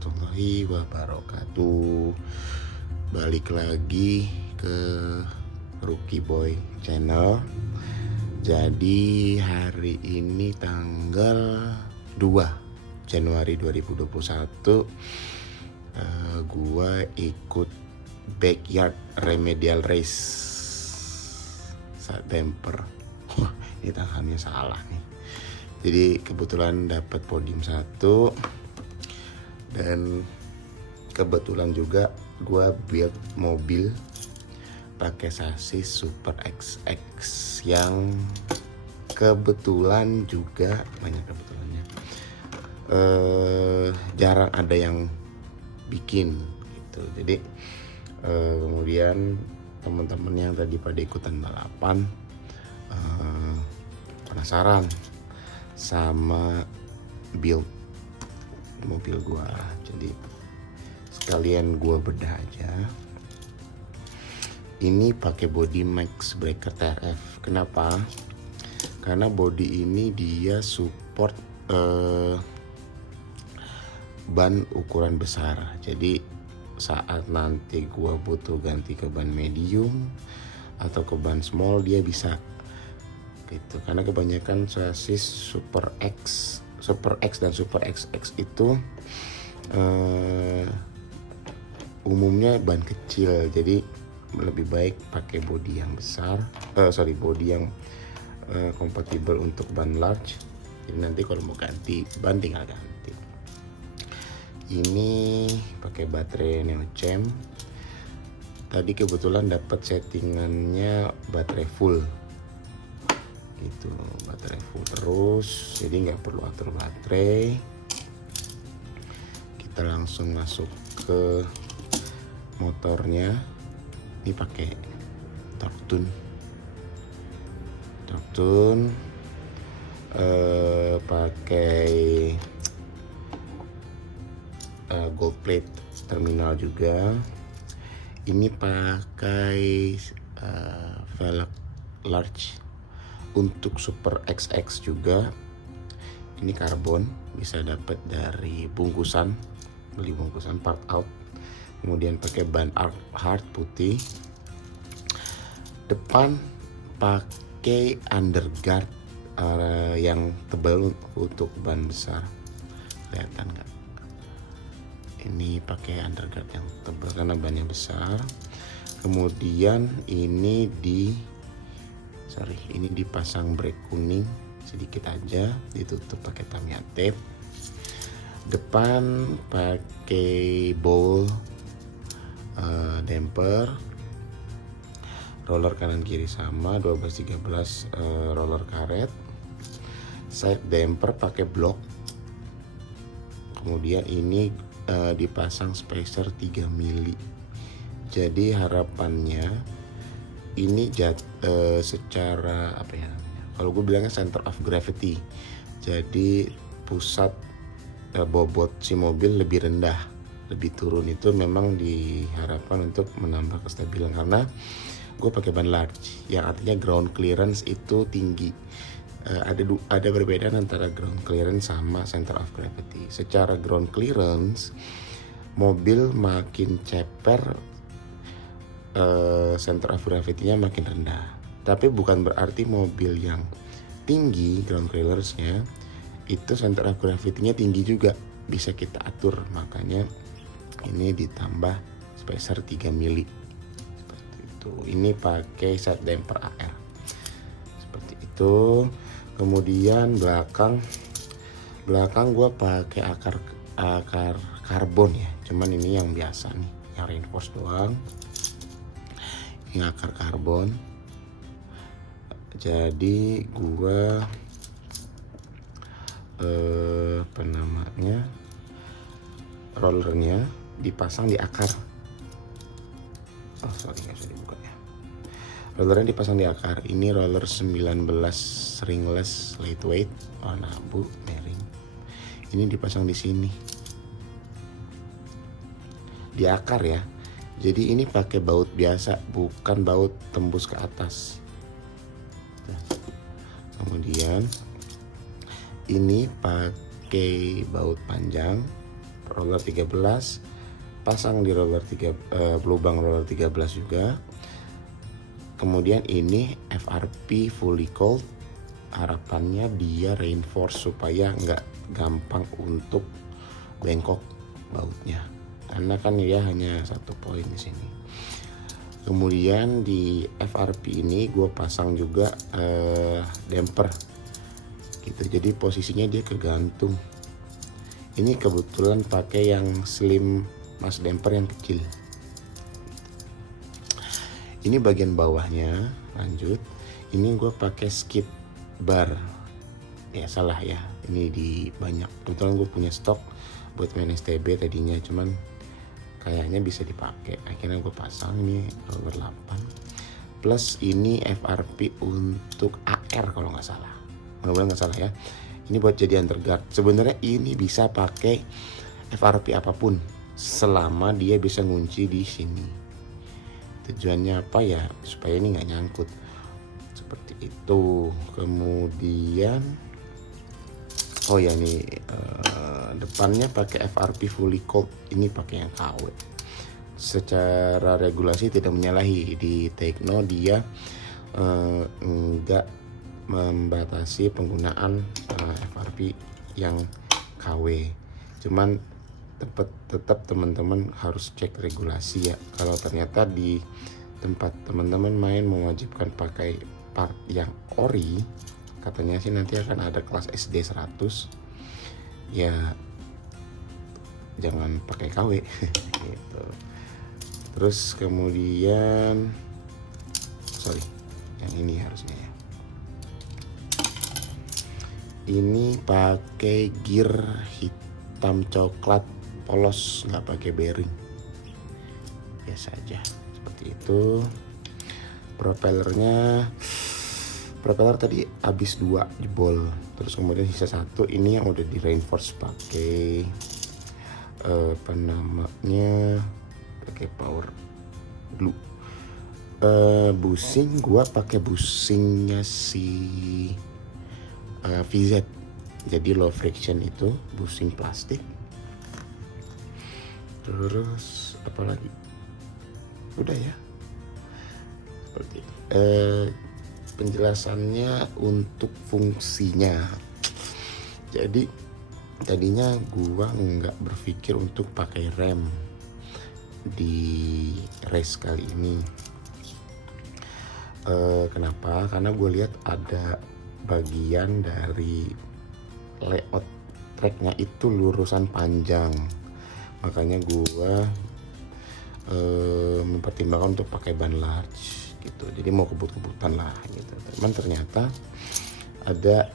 warahmatullahi wabarakatuh. Balik lagi ke Rookie Boy Channel. Jadi hari ini tanggal 2 Januari 2021, gua ikut backyard remedial race saat damper. Wah, ini tangannya salah nih. Jadi kebetulan dapat podium 1, dan kebetulan juga gua build mobil pakai sasis Super XX yang kebetulan juga banyak kebetulannya jarang ada yang bikin gitu. Jadi kemudian teman-teman yang tadi pada ikutan balapan penasaran sama build mobil gua, jadi sekalian gua bedah aja. Ini pakai body Max Breaker TRF. Kenapa? Karena body ini dia support ban ukuran besar. Jadi saat nanti gua butuh ganti ke ban medium atau ke ban small, dia bisa gitu. Karena kebanyakan sasis Super X dan Super XX itu umumnya ban kecil, jadi lebih baik pakai bodi yang besar, bodi yang kompatibel untuk ban large. Jadi nanti kalau mau ganti ban tinggal ganti. Ini pakai baterai Neochem. Tadi kebetulan dapat settingannya baterai full gitu, baterai full terus, jadi nggak perlu atur baterai. Kita langsung masuk ke motornya. Ini pakai torque tune pakai gold plate terminal juga. Ini pakai velg large untuk Super XX juga. Ini karbon, bisa dapat dari bungkusan, beli bungkusan part out. Kemudian pakai ban hard putih. Depan pakai underguard yang tebal untuk ban besar. Kelihatan nggak? Ini pakai underguard yang tebal karena bannya besar. Kemudian ini dipasang brake kuning sedikit aja, ditutup pakai Tamiya tape. Depan pakai ball damper, roller kanan kiri sama 12-13 roller karet. Side damper pakai blok. Kemudian ini dipasang spacer 3 mili. Jadi harapannya ini secara apa ya namanya, kalau gue bilangnya center of gravity, jadi pusat bobot si mobil lebih rendah, lebih turun. Itu memang diharapkan untuk menambah kestabilan, karena gue pakai ban large yang artinya ground clearance itu tinggi. Ada perbedaan antara ground clearance sama center of gravity. Secara ground clearance, mobil makin ceper, center of gravity-nya makin rendah. Tapi bukan berarti mobil yang tinggi ground clearance-nya itu center of gravity-nya tinggi juga, bisa kita atur. Makanya ini ditambah spacer 3 mili seperti itu. Ini pakai side damper AR seperti itu. Kemudian belakang gua pakai akar karbon ya, cuman ini yang biasa nih, yang reinforce doang. Ini akar karbon. Jadi gua rollernya dipasang di akar. Nggak bisa dibuka ya. Rollernya dipasang di akar. Ini roller 19 ringless lightweight warna abu bearing. Ini dipasang di sini, di akar ya. Jadi ini pakai baut biasa, bukan baut tembus ke atas. Kemudian ini pakai baut panjang roller 13, pasang di roller lubang roller 13 juga. Kemudian ini FRP fully cold, harapannya dia reinforce supaya nggak gampang untuk bengkok bautnya, karena kan dia hanya 1 poin di sini. Kemudian di FRP ini gue pasang juga damper gitu, jadi posisinya dia kegantung. Ini kebetulan pakai yang slim mas damper yang kecil. Ini bagian bawahnya, lanjut. Ini gue pakai skid bar. Ya salah ya, ini di banyak. Kebetulan gue punya stok buat main STB tadinya, cuman kayaknya bisa dipakai. Akhirnya gue pasang ini roller 8. Plus ini FRP untuk AR kalau nggak salah. Mudah-mudahan nggak salah ya. Ini buat jadi underguard. Sebenarnya ini bisa pakai FRP apapun selama dia bisa ngunci di sini. Tujuannya apa ya, supaya ini nggak nyangkut seperti itu. Kemudian oh ya nih depannya pakai FRP fully cold, ini pakai yang KW. Secara regulasi tidak menyalahi, di Tekno dia enggak membatasi penggunaan FRP yang KW. Cuman tetap teman-teman harus cek regulasi ya. Kalau ternyata di tempat teman-teman main mewajibkan pakai part yang ori, katanya sih nanti akan ada kelas SD 100 ya, jangan pakai KW gitu. Terus kemudian yang ini harusnya ya, ini pakai gear hitam coklat polos, nggak pakai bearing, biasa aja seperti itu. Propeller tadi habis 2 jebol, terus kemudian sisa 1 ini yang udah di reinforce pakai pakai power glue. Busing gua pakai busingnya si VZ, jadi low friction itu busing plastik. Terus apa lagi, udah ya seperti itu. Penjelasannya untuk fungsinya, jadi tadinya gua nggak berpikir untuk pakai rem di race kali ini. Kenapa? Karena gue lihat ada bagian dari layout tracknya itu lurusan panjang, makanya gue mempertimbangkan untuk pakai ban large gitu, jadi mau kebut-kebutan lah gitu. Cuman ternyata ada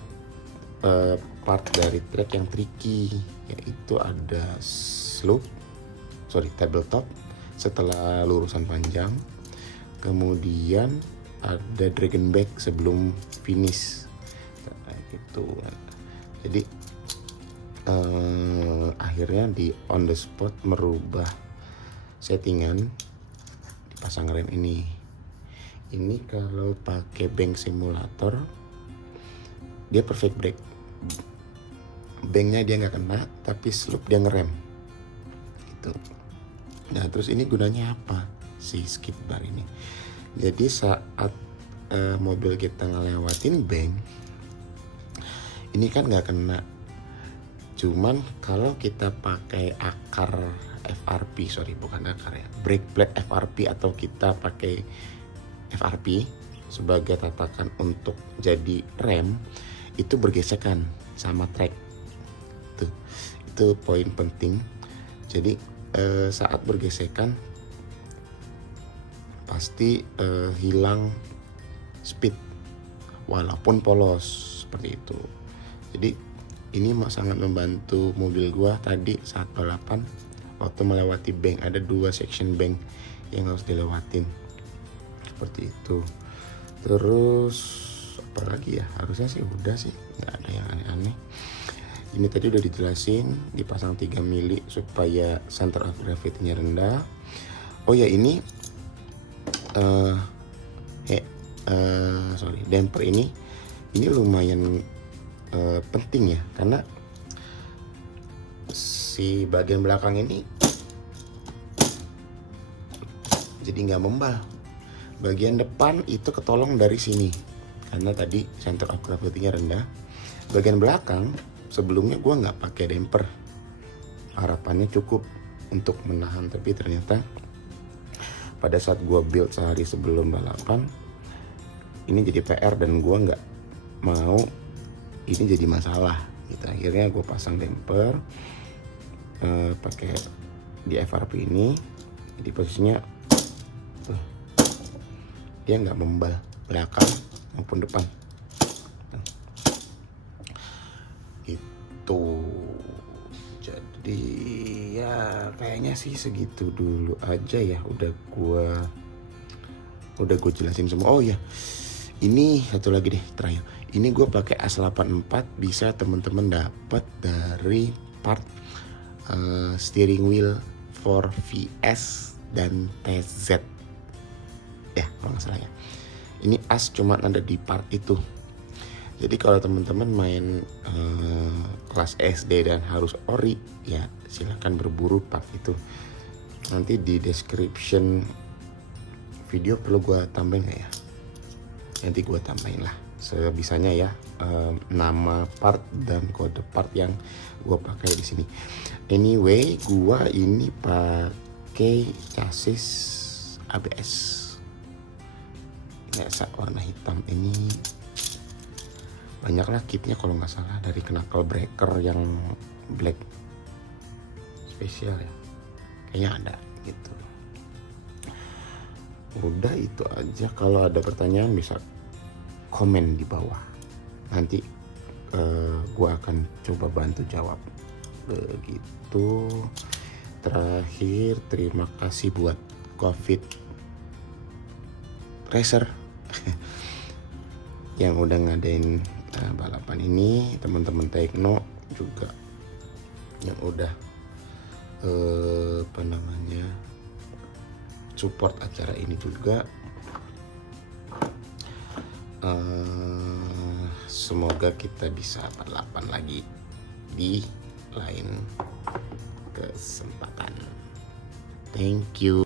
part dari track yang tricky, yaitu ada tabletop setelah lurusan panjang, kemudian ada dragon back sebelum finish gitu. Jadi akhirnya di on the spot merubah settingan, dipasang rem ini. Ini kalau pakai bank simulator dia perfect brake, banknya dia nggak kena, tapi slope dia ngerem gitu. Nah terus ini gunanya apa si skid bar ini? Jadi saat mobil kita ngelewatin bank ini kan nggak kena, cuman kalau kita pakai brake plate FRP, atau kita pakai FRP sebagai tatakan untuk jadi rem, itu bergesekan sama track. Itu poin penting. Jadi saat bergesekan pasti hilang speed walaupun polos seperti itu. Jadi ini sangat membantu mobil gua tadi saat balapan. Waktu melewati bank, ada 2 section bank yang harus dilewatin seperti itu. Terus apalagi ya, harusnya sih udah sih, nggak ada yang aneh-aneh. Ini tadi udah dijelasin, dipasang 3 mili supaya center of gravity-nya rendah. Oh ya, ini damper ini lumayan penting ya, karena si bagian belakang ini jadi nggak membal. Bagian depan itu ketolong dari sini karena tadi center of gravity-nya rendah. Bagian belakang sebelumnya gue nggak pakai damper, harapannya cukup untuk menahan, tapi ternyata pada saat gue build sehari sebelum balapan ini jadi PR dan gue nggak mau ini jadi masalah gitu. Akhirnya gue pasang damper pakai di FRP ini, jadi posisinya dia nggak membal belakang maupun depan gitu. Jadi ya kayaknya sih segitu dulu aja ya, udah gue jelasin semua. Oh ya, ini satu lagi deh terakhir, ini gue pakai AS84, bisa teman-teman dapat dari part steering wheel for VS dan TZ ya kalau nggak salah ya. Ini as cuma ada di part itu. Jadi kalau teman-teman main kelas SD dan harus ori, ya silahkan berburu part itu. Nanti di description video perlu gue tambahin nggak ya? Nanti gue tambahin lah sebisanya ya, nama part dan kode part yang gue pakai di sini. Anyway, gue ini pakai chassis ABS biasa warna hitam. Ini banyak lah kitnya kalau nggak salah, dari knuckle breaker yang black spesial ya, kayaknya ada gitu. Udah itu aja. Kalau ada pertanyaan bisa komen di bawah, nanti gua akan coba bantu jawab begitu. Terakhir, terima kasih buat COVID Racer yang udah ngadain balapan ini, teman-teman Tekno juga yang udah support acara ini juga. Semoga kita bisa balapan lagi di lain kesempatan. Thank you,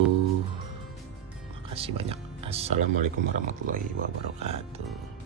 makasih banyak. Assalamualaikum warahmatullahi wabarakatuh.